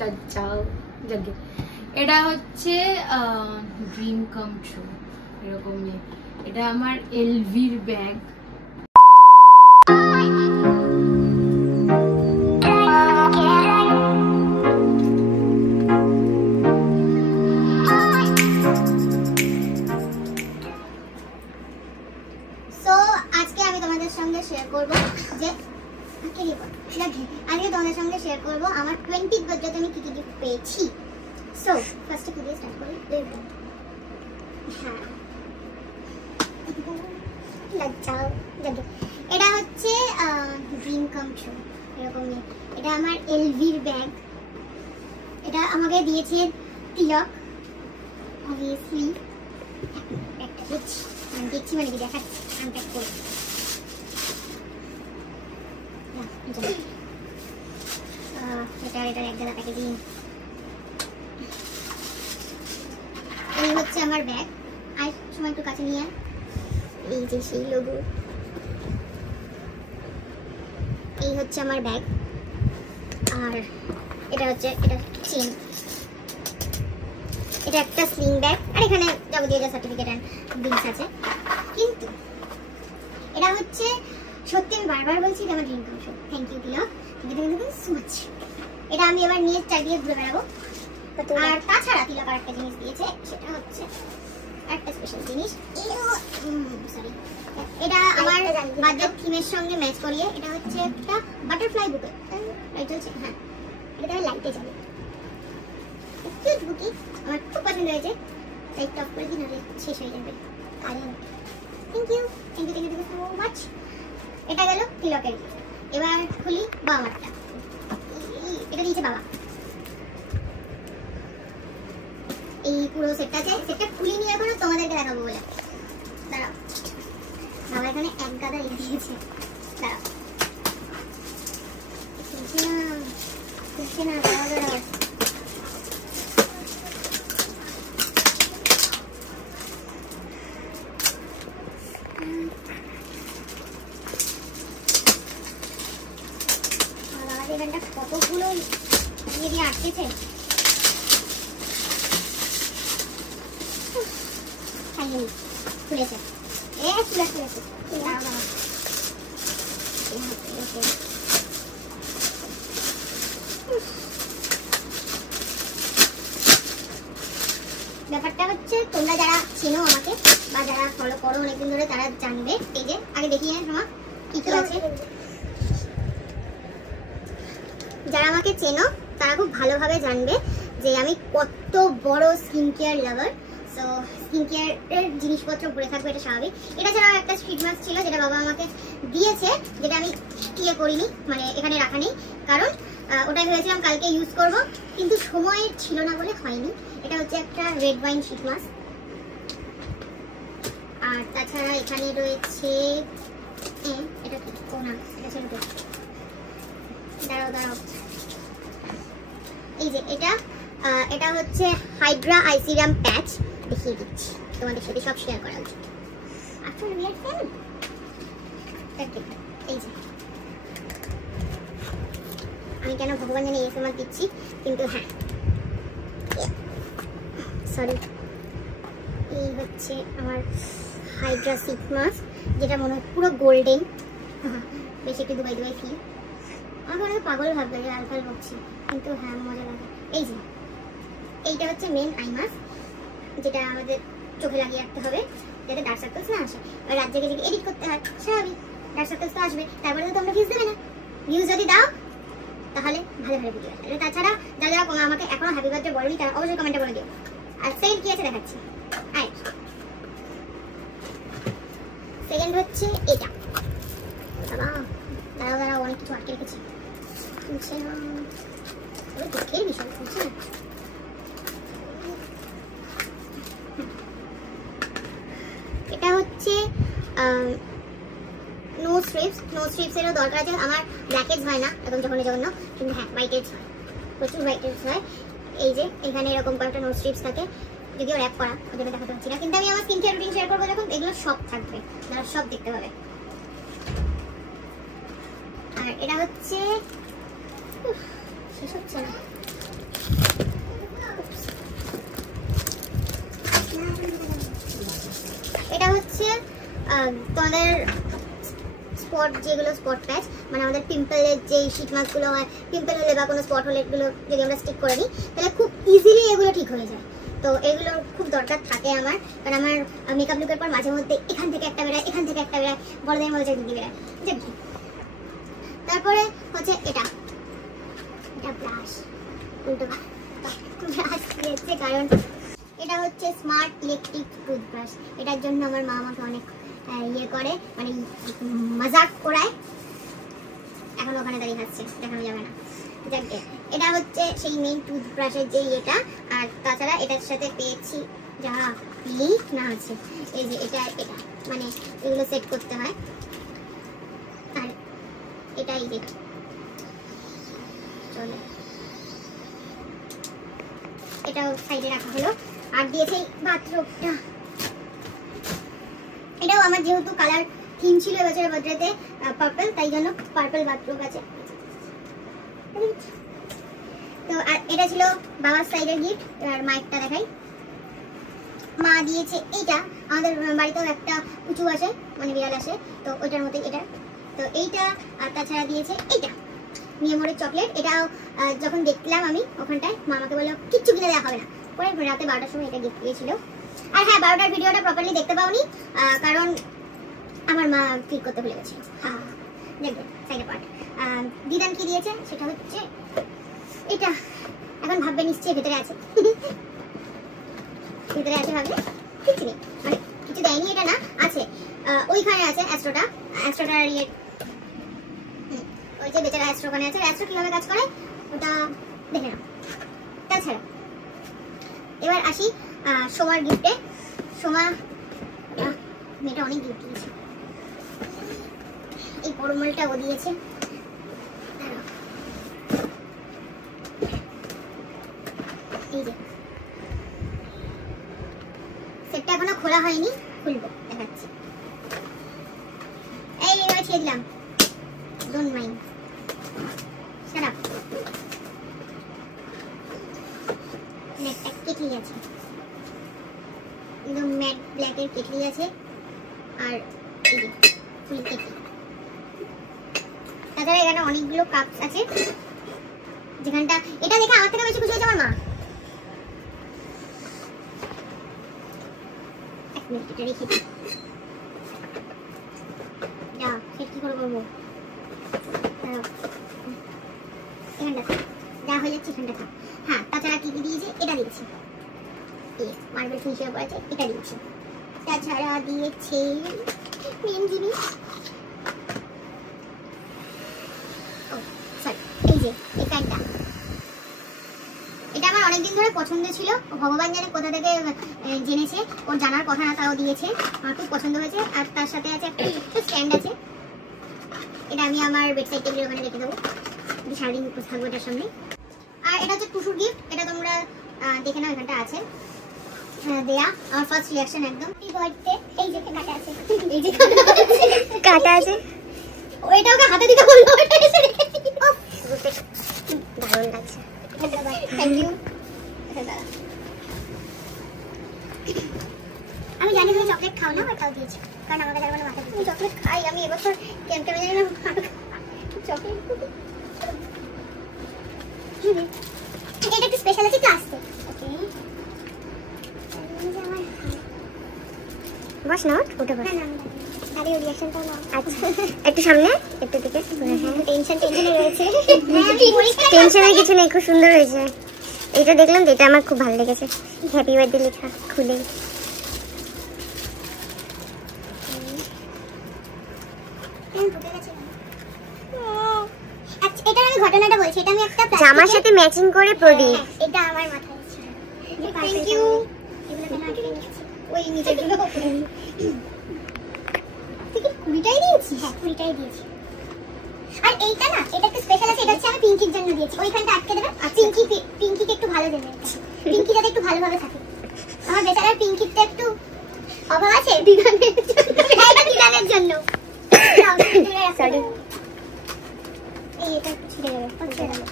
লজ্জাও জাগে। এটা হচ্ছে ড্রিম কাম ট্রু এরকমই। এটা আমার এলভির ব্যাগ। আজকে আমি তোমাদের সঙ্গে শেয়ার করব যে আমার 20th বার্থডেতে আমি কি কি গিফট পেয়েছি। সো ফার্স্টে কি দিয়ে স্টার্ট করি? হ্যাঁ, লজ্জাও জাগে। এটা হচ্ছে ড্রিম কাম ট্রু এরকমই। এটা আমার এলভির ব্যাগ। এটা আমাকে দিয়েছে তিলক। অবভিয়াসলি একটা দেখছি মানে কি দেখাচ্ছি আনপ্যাক করে। এটা এক গাদা প্যাকেজিং। এই হচ্ছে আমার ব্যাগ। আর সময় একটু কাছে নিয়ে এই যে সেই লোগো। এই হচ্ছে আমার ব্যাগ। আর এটা হচ্ছে এটা চেন। এটা একটা স্লিং ব্যাগ। আর এখানে যাবতীয় যা সার্টিফিকেট এন্ড বিলস আছে। কিন্তু এটা হচ্ছে সত্যি আমি বারবার বলছি এটা আমার dream come true. Thank you Tilak, thank you so much. এটা আমি এবার নিয়ে চালিয়ে ঘুরে বেড়াবো। আর তাছাড়া তিলক আর একটা জিনিস দিয়েছে, সেটা হচ্ছে একটা স্পেশাল জিনিস। সরি, এটা আমার বার্থডে থিমের সঙ্গে ম্যাচ করিয়ে। এটা হচ্ছে একটা বাটারফ্লাই বুকে। লাইট জ্বলছে? হ্যাঁ, এটা লাইটে যাবে। কিউট বুকি, আমার খুব পছন্দ হয়েছে। লাইট অফ করে দিন, নাহলে শেষ হয়ে যাবে current. Thank you so much. এটা গেল তিলকের। এবার খুলি বাবারটা। এটা দিয়েছে বাবা। এই পুরো সেটটা আছে। সেটটা খুলি নিয়ে এখনো তোমাদেরকে দেখাবো বলে। দাঁড়াও, বাবা এখানে এক গাদা রেখে দিয়েছে। দাঁড়াও, দাঁড়াও। এখানটা কতগুলো দিয়ে আটকেছে। খুলেছে, খুলেছে। ব্যাপারটা হচ্ছে, তোমরা যারা চেনো আমাকে বা যারা ফলো করো অনেকদিন ধরে, তারা জানবে। এই যে আগে দেখিয়ে তোমার কি কি আছে। যারা আমাকে চেনো তারা খুব ভালোভাবে জানবে যে আমি কত বড় স্কিন কেয়ার লাভার। সো স্কিন কেয়ারের জিনিসপত্র ভরে থাকবে, এটা স্বাভাবিক। এটা ছাড়াও একটা স্ট্রিট মাস্ক ছিল, যেটা বাবা আমাকে দিয়েছে, যেটা আমি ইয়ে করিনি, মানে এখানে রাখা নেই, কারণ ওটা ভেবেছিলাম কালকে ইউজ করব, কিন্তু সময় ছিল না বলে হয়নি। এটা হচ্ছে একটা রেড ওয়াইন শীট মাস্ক। আর তাছাড়া এখানে রয়েছে এটা কি, ও না, এটা ছিল। দাঁড়াও, এই যে এটা হচ্ছে হাইড্রা আই সিরাম প্যাচ। দেখিয়ে দিচ্ছি, তোমাদের সাথে সব শেয়ার করা উচিত। After we are fan. এই যে আমি কেন ভগবান জানে এসএমআর দিচ্ছি, কিন্তু হ্যাঁ সরি। এই হচ্ছে আমার হাইড্রা সিট মাস্ক, যেটা মনে হয় পুরো গোল্ডেন। বেশ একটু দুবাই ফিল। আমার অনেক পাগল ভাববে যে আলফাল বকছি, কিন্তু হ্যাঁ মজা লাগে। এই যে এইটা হচ্ছে মেন আই মাস্ক, যেটা আমাদের চোখে লাগিয়ে রাখতে হবে যাতে ডার্ক সার্কেলস না আসে। আর রাত জেগে এডিট করতে হয়, স্বাভাবিক, ডার্ক সার্কেলস তো আসবে। তারপরে তো তোমরা ভিউজ দেবে না। ভিউজ যদি দাও তাহলে ভালো ভিডিও আসবে। তাছাড়া যারা আমাকে এখনো হ্যাপি বার্থডে বলেনি, তারা অবশ্যই কমেন্টে বলে দিও। আর সেকেন্ড কি আছে দেখাচ্ছি। সেকেন্ড হচ্ছে এটা। দাঁড়াও, অনেক কিছু আটকে রেখেছি। দুঃখের বিষয়, বুঝছে না। এটা হচ্ছে নো স্ট্রিপসেরও দরকার আছে। আমার ব্ল্যাকেজ হয় না একদম যখন, কিন্তু হ্যাঁ হোয়াইটেজ হয়, প্রচুর হোয়াইটেজ হয়। এই যে এখানে এরকম কয়েকটা নো স্ট্রিপস থাকে, যদিও র্যাপ করা, ওদের দেখাতে পারছি না, কিন্তু আমি আমার স্কিন কেয়ার রুটিন শেয়ার করবো যখন, এগুলো সব থাকবে, সব দেখতে হবে। আর এটা হচ্ছে শেষ হচ্ছে না, তোমাদের স্পট যেগুলো স্পট প্যাচ মানে আমাদের পিম্পলের যে শীট মার্কগুলো হয়, পিম্পল হলে বা কোনো স্পট হলে এগুলো যদি আমরা স্টিক করে নিই তাহলে খুব ইজিলি এগুলো ঠিক হয়ে যায়। তো এগুলোর খুব দরকার থাকে আমার, কারণ আমার মেকআপ লুকের পর মাঝে মধ্যে এখান থেকে একটা বেড়ায়, এখান থেকে একটা বেড়ায়, বড়দের মধ্যে দিদি বেড়ায়। তারপরে হচ্ছে এটা ব্রাশ, উল্টো ব্রাশ দিয়েছে, কারণ এটা হচ্ছে স্মার্ট ইলেকট্রিক টুথব্রাশ। এটার জন্য আমার মা আমাকে অনেক ইয়ে করে, মানে মজাক করায়। এখন ওখানে দাঁড়িয়ে খাচ্ছে, দেখানো যাবে না। যাকে এটা হচ্ছে সেই মেইন টুথব্রাশের যে ইয়েটা, আর তাছাড়া এটার সাথে পেয়েছি যা লিক না আছে, এই যে এটা মানে এগুলো সেট করতে হয়। আর এটাই যে চলো এটাও সাইডে রাখা হলো। আর দিয়েছে বাথরুমটা, এটাও আমার যেহেতু কালার থিম ছিল এবছরের বার্থডেতে পার্পল, তাই জন্য পার্পল বাথরুম আছে। তো আর এটা ছিল বাবার সাইডের গিফট। আর মাইকটা দেখাই, মা দিয়েছে এইটা। আমাদের বাড়িতেও একটা উঁচু আসে, মানে বিড়াল আসে, তো ওইটার মতোই এটা। তো এইটা, আর তাছাড়া দিয়েছে এইটা মিয়ামোরের চকলেট। এটাও যখন দেখলাম আমি ওখানটায়, মা আমাকে বললো কিচ্ছু কিনে দেওয়া হবে না, পরে রাতে 12টার সময় এটা গিফট দিয়েছিল। আর হ্যাঁ, 12টার ভিডিওটা প্রপারলি দেখতে পাওনি, কারণ আমার মা ক্লিক করতে ভুলে গেছিল। হ্যাঁ দেখবে সাইডে পার্ট। দিদান কি দিয়েছে সেটা হচ্ছে এটা। এখন ভাববে নিশ্চয়ই ভেতরে আছে, ভেতরে আছে ভাববে, কিছু নেই, মানে কিছু দেয়নি এটা না, আছে ওইখানে আছে অ্যাস্ট্রোটার ইয়ে, ওই যে বেচারা অ্যাস্ট্রো ওখানে আছে। অ্যাস্ট্রো কিভাবে কাজ করে ওটা দেখে নাও। তাছাড়া এবার আসি সোমার গিফটে। সোমা মেয়েটা অনেক গিফট দিয়েছে। এই পরমলটা ও দিয়েছে, এই যে সেটটা এখনো খোলা হয়নি, খুলবো, দেখাচ্ছি। এই এবার ছেড়ে দিলাম, ডোন্ট মাইন্ড, শাট আপ। একটা কেটলি আছে, একদম ম্যাট ব্ল্যাকের কেটলি আছে, আর এই যে ফুল কেটলি। তাছাড়া এখানে অনেকগুলো কাপস আছে, যেখানটা এটা দেখে আমার থেকে বেশি খুশি হয়েছে আমার মা। এক মিনিট এটা রেখে দিই, যা সেট কি করে করবো, এখানটা যা হয়ে যাচ্ছে এখানটা থাক। হ্যাঁ, তাছাড়া কি কি দিয়েছে, এটা দিয়েছে, মার্বেল ফিনিশ হয়ে পড়েছে, এটা দিয়েছে। তাছাড়া দিয়েছে মেন জিনিস, এই যে এই ফ্যানটা। এটা আমার অনেকদিন ধরে পছন্দ ছিল, ভগবান জানে কোথা থেকে জেনেছে, ওর জানার কথা না তাও দিয়েছে, আমার খুব পছন্দ হয়েছে। আর তার সাথে আছে একটা স্ট্যান্ড আছে, এটা আমি আমার বেডসাইড টেবিলের ওখানে রেখে দেবো, সারাদিন থাকবো এটার সামনে। আর এটা হচ্ছে টুসুর গিফট, এটা তোমরা দেখে নাও, এখানটা আছে দেয়া। আমার ফার্স্ট রিঅ্যাকশন একদম বার্থডে। এই যে কাটা আছে, এই যে কাটা আছে, ওইটা ওকে হাতে দিতে বললো, দারুণ লাগছে, থ্যাংক ইউ। আমি জানি তুমি চকলেট খাও না, তাও দিয়েছি, কারণ আমাকে যার মাথা তুমি চকলেট খাই। আমি এবছর কেমন জানি না চকলেট, এটা একটু স্পেশাল আছে, একটু আসছে। ওকে বস না, ওটা বস না, আরে ওই রিঅ্যাকশনটা না। আচ্ছা একটু সামনে, একটু দিকে। হ্যাঁ টেনশনে রয়েছে, টেনশনের কিছু নেই, খুব সুন্দর হয়েছে। এটা দেখলাম তো, এটা আমার খুব ভালো লেগেছে, হ্যাপি বার্থডে লেখা খুলে। আচ্ছা এটা আমি ঘটনাটা বলছি, এটা আমি একটা জামার সাথে ম্যাচিং করে প্রদীপ, এটা আমার মাথায় ছিল। Thank you. এগুলো কেন আটকে রেখেছি, ওই নিচেগুলো থেকে 20টাই দিয়েছি। হ্যাঁ 20টাই দিয়েছি। আর এইটা না, এটা একটু স্পেশাল আছে, এটা হচ্ছে আমি পিঙ্কির জন্য দিয়েছি, ওইখানটা আটকে দেবে। পিঙ্কিকে একটু ভালো দেবে, পিঙ্কি যাতে একটু ভালোভাবে থাকে। আমার বেচারার পিঙ্কিরটা একটু অভাব আছে, দিদানের জন্য। সরি, এই এটা একটু ছিঁড়ে যাবে, ছিঁড়ে যাবে।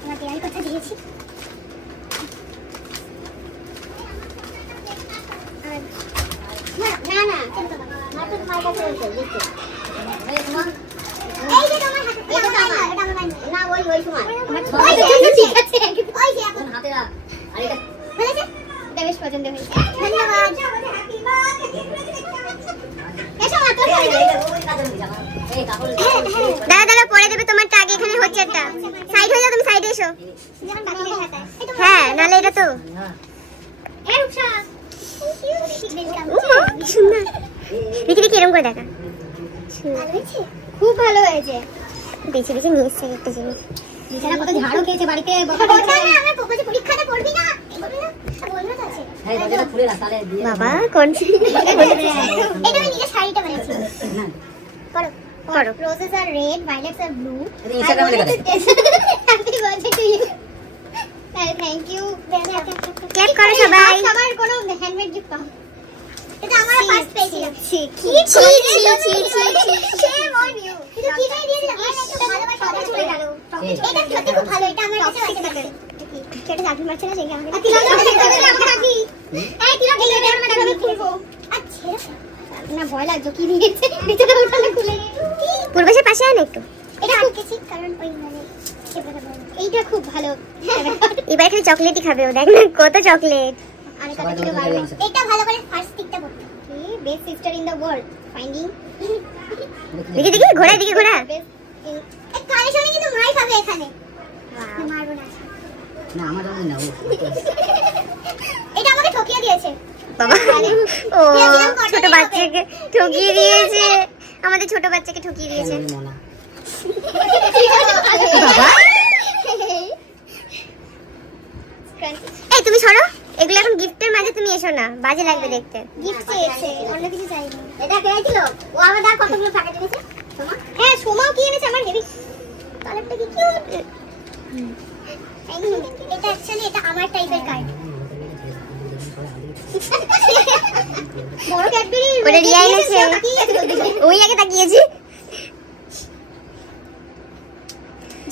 তোমাকে আমি কথা দিয়েছি। না না তো তোমার কাছে আছে দেখো এই তোমার এই যে তোমার হাতে এটা তো আমার এটা আমার না ওই সময় ওই ঠিক আছে ওই যে এখন হাতে রাখ আর এটা ভালো আছে এটা বেশ পছন্দ হয়েছে ধন্যবাদ এসো মা তো এই কাপড় দাদা দাদা পরে দেবে তোমার টাগ এখানে হচ্ছে একটা সাইড হয়ে যাও তুমি সাইডে এসো যেমন বাকিদের খাতায় হ্যাঁ নালে এটা তো এই রূপসা কি সুন্দর দেখি দেখি এরকম করে দেখা ভালো হয়েছে খুব ভালো হয়েছে বেছে বেছে নিয়ে এসছে একটা জিনিস বিছানা কত ঝাড়ও খেয়েছে বাড়িতে বকা বলছে না আমরা প্রপোজে পরীক্ষাটা করবি না বলবি না বলবো তো আছে হ্যাঁ দরজাটা খুলে রাখ তাহলে দিয়ে বাবা কোন এটা আমি নিজে শাড়িটা বানিয়েছি করো করো roses are red violets are blue Instagram এ লেখা happy birthday to you thank you click করো সবাই আমার কোনো হ্যান্ডমেড গিফট পাও এটা আমার ফার্স্ট পেজ ছিল কি সেম অন ইউ কিন্তু কি দিয়ে দিলাম এটা ভালোবাসা সবাই চলে গেল এটা সত্যি খুব ভালো এটা আমার কাছে আছে কেটে চাবি মারছে না যেটা আমাকে তিলক চাবি এই তিলক এটা আমরা টাকা খুলবো আচ্ছা না ভয় লাগছে কি দিয়েছে ভিতরে ওখানে খুলে পূর্বশের পাশে আন একটু এটা আটকেছি কারণ ওই মানে এইটা খুব ভালো এবার খালি চকলেটই খাবে ও দেখ না কত চকলেট আরে কত কিলো বাড়বে এটা ভালো করে ফার্স্ট টিকটা করতে best sister in the world finding দেখি দেখি ঘোড়া দিকে ঘোড়া এক কানে শুনে কিন্তু মাই খাবে এখানে মারবো না না আমার জন্য না এটা আমাকে ঠকিয়ে দিয়েছে বাবা ও ছোট বাচ্চাকে ঠকিয়ে দিয়েছে আমাদের ছোট বাচ্চাকে ঠকিয়ে দিয়েছে বাবা এই তুমি সরো এগুলো এখন গিফটের মাঝে তুমি এসো না বাজে লাগবে দেখতে গিফট চেয়েছে অন্য কিছু চাইনি এটা কে ছিল ও আমাদের কতগুলো টাকা দিয়েছে সোমা হ্যাঁ সোমাও কি এনেছে আমার হেভি কালারটা কি কিউট এটা অ্যাকচুয়ালি এটা আমার টাইপের কার্ড বড় ক্যাডবেরি ওটা রিয়া এনেছে ওই আগে তাকিয়েছি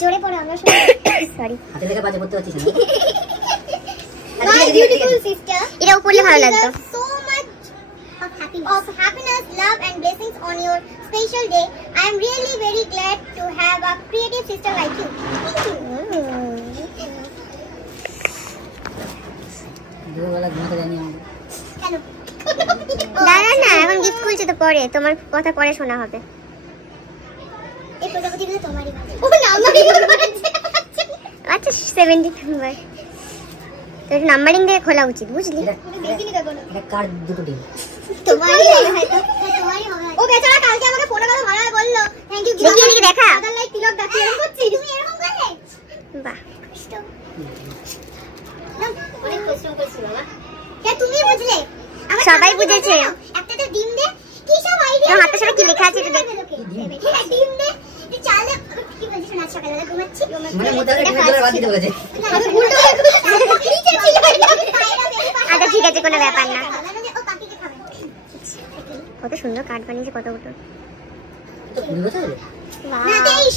জোরে পড়ো আমরা সরি হাতে লেখা বাজে পড়তে পারছিস না My beautiful sister, এটা উপরে ভালো লাগতো so much of happiness, love and blessings on your special day. I am really very glad to have a creative sister like you. Thank you. দাঁড়া না এখন গিফট খুলছে তো পরে তোমার কথা পরে শোনা হবে এই প্রজাপতিগুলো তোমারই ও নাম্বারিং করেছে আচ্ছা 70 নাম্বার তো নাম্বারিং দিয়ে খোলা উচিত বুঝলি দেখিনি দেব না এটা কার্ড দুটো দিন তোমারই হয়তো তোমারই হবে ও বেচারা কালকে আমাকে ফোনে কথা ভালো বলল থ্যাংক ইউ দেখি দেখি দেখা আদার লাইক তিলক দাকি এরকম করছিস তুমি এরকম করলে বাহ কষ্ট না অনেক কষ্ট করছিস বাবা কে তুমি বুঝলে সবাই বুঝেছে একটা তো ডিম দে কি সব আইডিয়া তো হাতের সাথে কি লেখা আছে এটা দেখ ডিম দে তুই চালে কি বলছিস না সকালবেলা ঘুমাচ্ছি মানে মোটামুটি ডিমের বাদ দিতে বলেছে আমি ভুলটা আচ্ছা ঠিক আছে কোনো ব্যাপার না ও পাখিকে খাবে কত সুন্দর কার্ড বানিয়েছে কত কত তো ভুল হচ্ছে না দেশ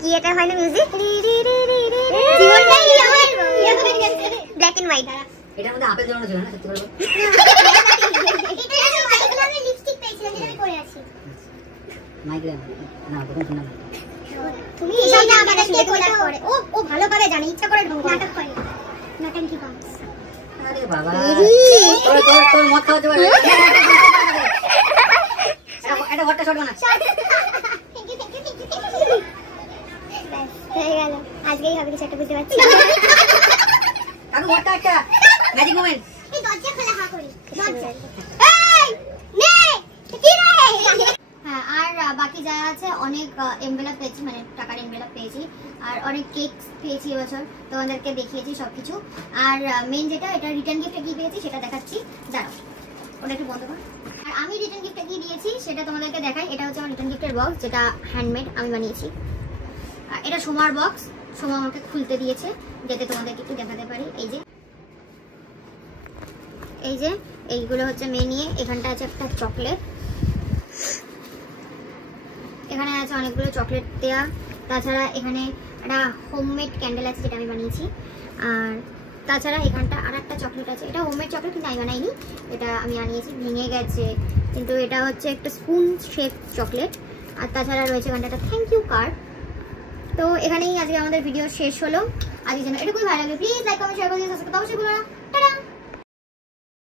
কি এটা হয় না মিউজিক জীবনটাই আমার ব্ল্যাক এন্ড হোয়াইট এটার মধ্যে আপেল জড়ানো ছিল না সত্যি বলবো এটা হোয়াইট আমি লিপস্টিক পেয়েছিলাম যেটা আমি পরে আছি মাইগ্রেন না তখন শুনলাম তুমি এটা আমাদের কে কোলা করে ও ভালো করে জানে ইচ্ছা করে ঢং নাটক করে নাটক কি পাস আরে বাবা তোর মত খাওয়াতে পারে এটা হটটা শট বানা হয়ে গেল আজকেই হবে কিছু একটা বুঝতে পারছি কাকু হটটা একটা ম্যাজিক মোমেন্ট এই দরজা খোলা হা করি দরজা এই নে কি রে হ্যাঁ আর বাকি যা আছে অনেক এমভেলপ পেয়েছি মানে টাকার এমভেলপ পেয়েছি আর অনেক কেক পেয়েছি এবছর তোমাদেরকে দেখিয়েছি সবকিছু আর মেইন যেটা এটা রিটার্ন গিফটে কি পেয়েছি সেটা দেখাচ্ছি দাঁড়াও ওটা একটু বন্ধ কর আর আমি রিটার্ন গিফটে কি দিয়েছি সেটা তোমাদেরকে দেখাই এটা হচ্ছে আমার রিটার্ন গিফটের বক্স যেটা হ্যান্ডমেড আমি বানিয়েছি এটা সোমার বক্স সোমা আমাকে খুলতে দিয়েছে যাতে তোমাদেরকে একটু দেখাতে পারি এই যে এইগুলো হচ্ছে মেনিয়ে এখানটা আছে একটা চকলেট এখানে আছে অনেকগুলো চকলেট দেওয়া তাছাড়া এখানে একটা হোমমেড ক্যান্ডেল আছে যেটা আমি বানিয়েছি আর তাছাড়া এখানটা আর একটা চকলেট আছে, এটা হোমমেড চকলেট কিন্তু আমি বানাইনি, এটা আমি আনিয়েছি, ভেঙে গেছে, কিন্তু এটা হচ্ছে একটা স্পুন শেপ চকলেট। আর তাছাড়া রয়েছে এখানটা একটা থ্যাংক ইউ কার্ড। তো এখানেই আজকে আমাদের ভিডিও শেষ হলো। আজকের জন্য এটুকুই, ভালো লাগবে প্লিজ লাইক কমেন্ট শেয়ার করে দিন, সাবস্ক্রাইব অবশ্যই ভুলো না।